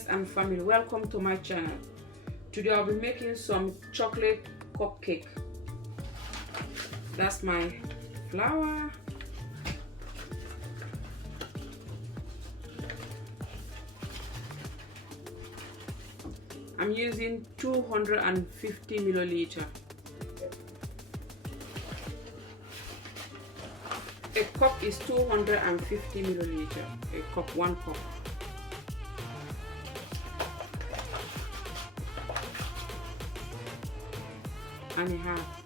friends and family, welcome to my channel. Today I'll be making some chocolate cupcake. That's my flour. I'm using 250 milliliter. A cup is 250 milliliter. A cup, 1 cup. And a half.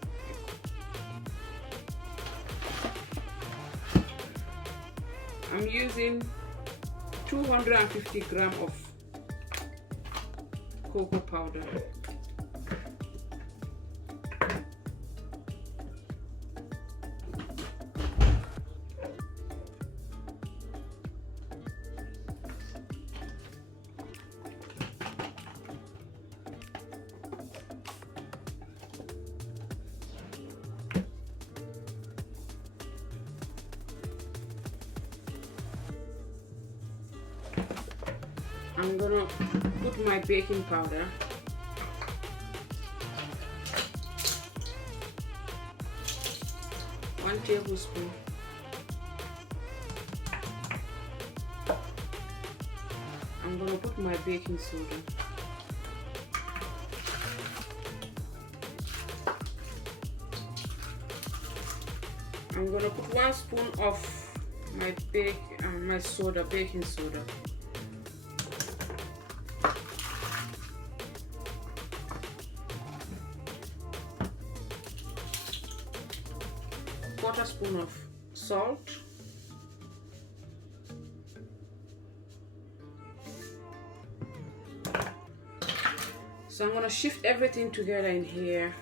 I'm using 250 grams of cocoa powder. I'm gonna put my baking powder. One tablespoon. I'm gonna put my baking soda. I'm gonna put 1 spoon of my baking soda. Quarter spoon of salt. So I'm going to shift everything together in here.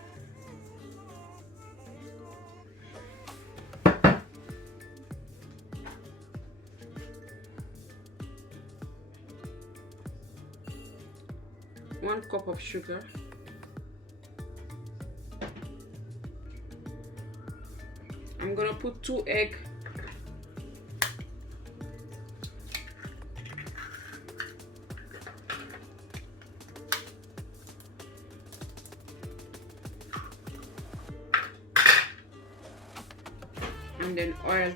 One cup of sugar. I'm gonna put 2 eggs. And then oil.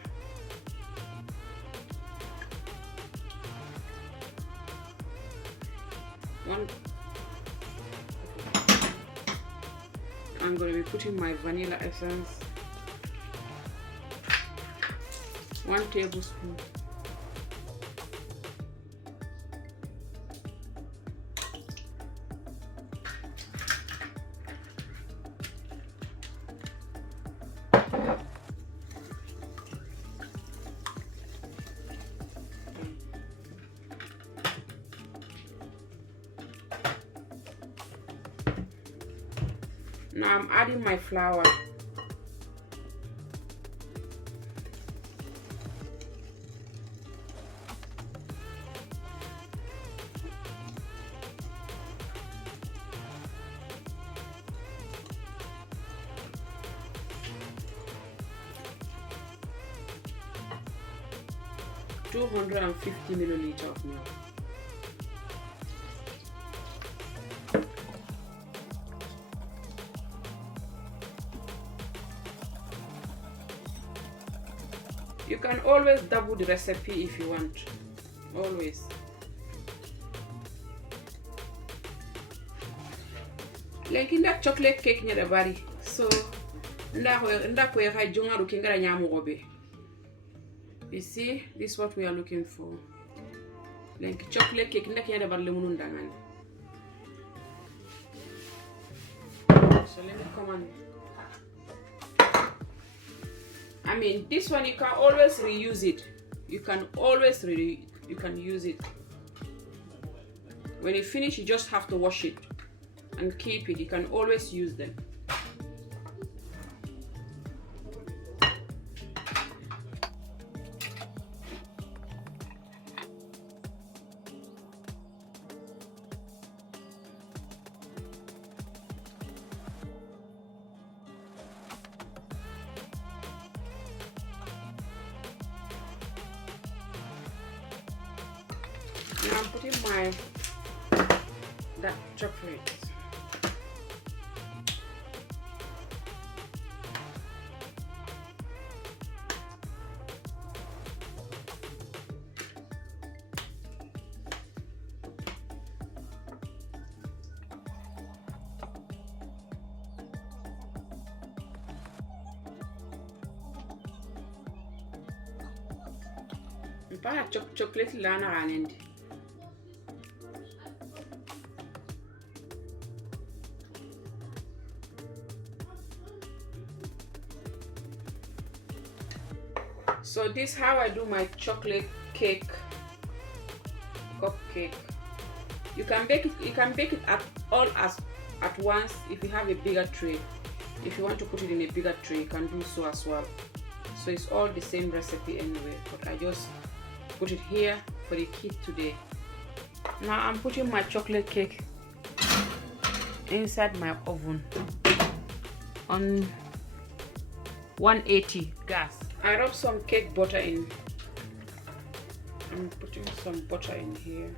I'm gonna be putting my vanilla essence. 1 tablespoon. Now I'm adding my flour. $250 milliliter of milk. You can always double the recipe if you want. Always. Like in that chocolate cake near the body. So you see, this is what we are looking for. Like chocolate cake near the body. So let me come on. I mean, this one you can always reuse it. You can always use it. When you finish, you just have to wash it and keep it. You can always use them. Now I'm putting my that chocolate. Mpaka chocolate lana kanendi. So this is how I do my chocolate cake, cupcake. You can bake it at once if you have a bigger tray. If you want to put it in a bigger tray, you can do so as well. So it's all the same recipe anyway, but I just put it here for the kid today. Now I'm putting my chocolate cake inside my oven on 180 gas. I rub some cake butter in. I'm putting some butter in here.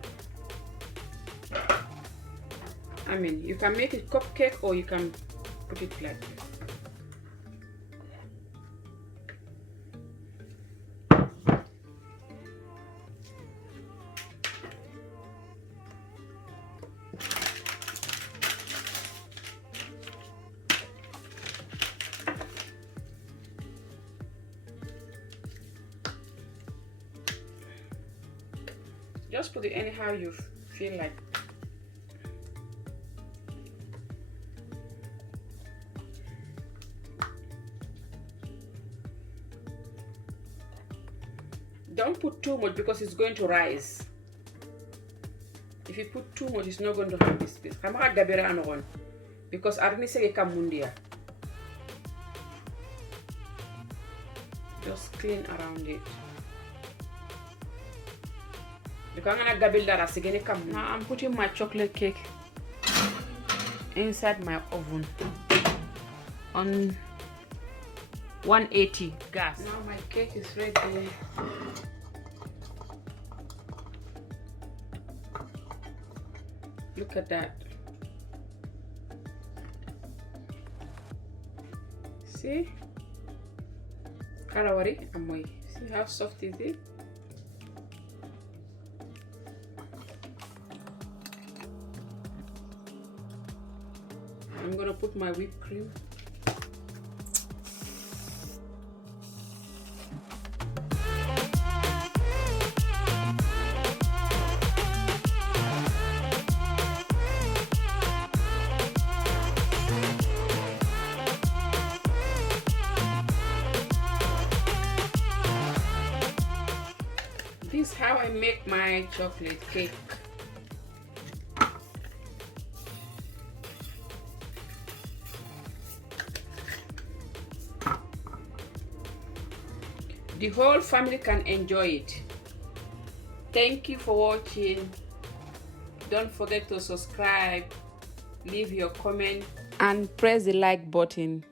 I mean, you can make it cupcake or you can put it like this. Just put it anyhow you feel like. Don't put too much because it's going to rise. If you put too much, it's not going to have this space. Because just clean around it. Now I'm putting my chocolate cake inside my oven on 180 gas. Now my cake is ready. Look at that. See? Karawari amoy. See how soft is it? I'm gonna put my whipped cream. This is how I make my chocolate cake. The whole family can enjoy it. Thank you for watching. Don't forget to subscribe, leave your comment, and press the like button.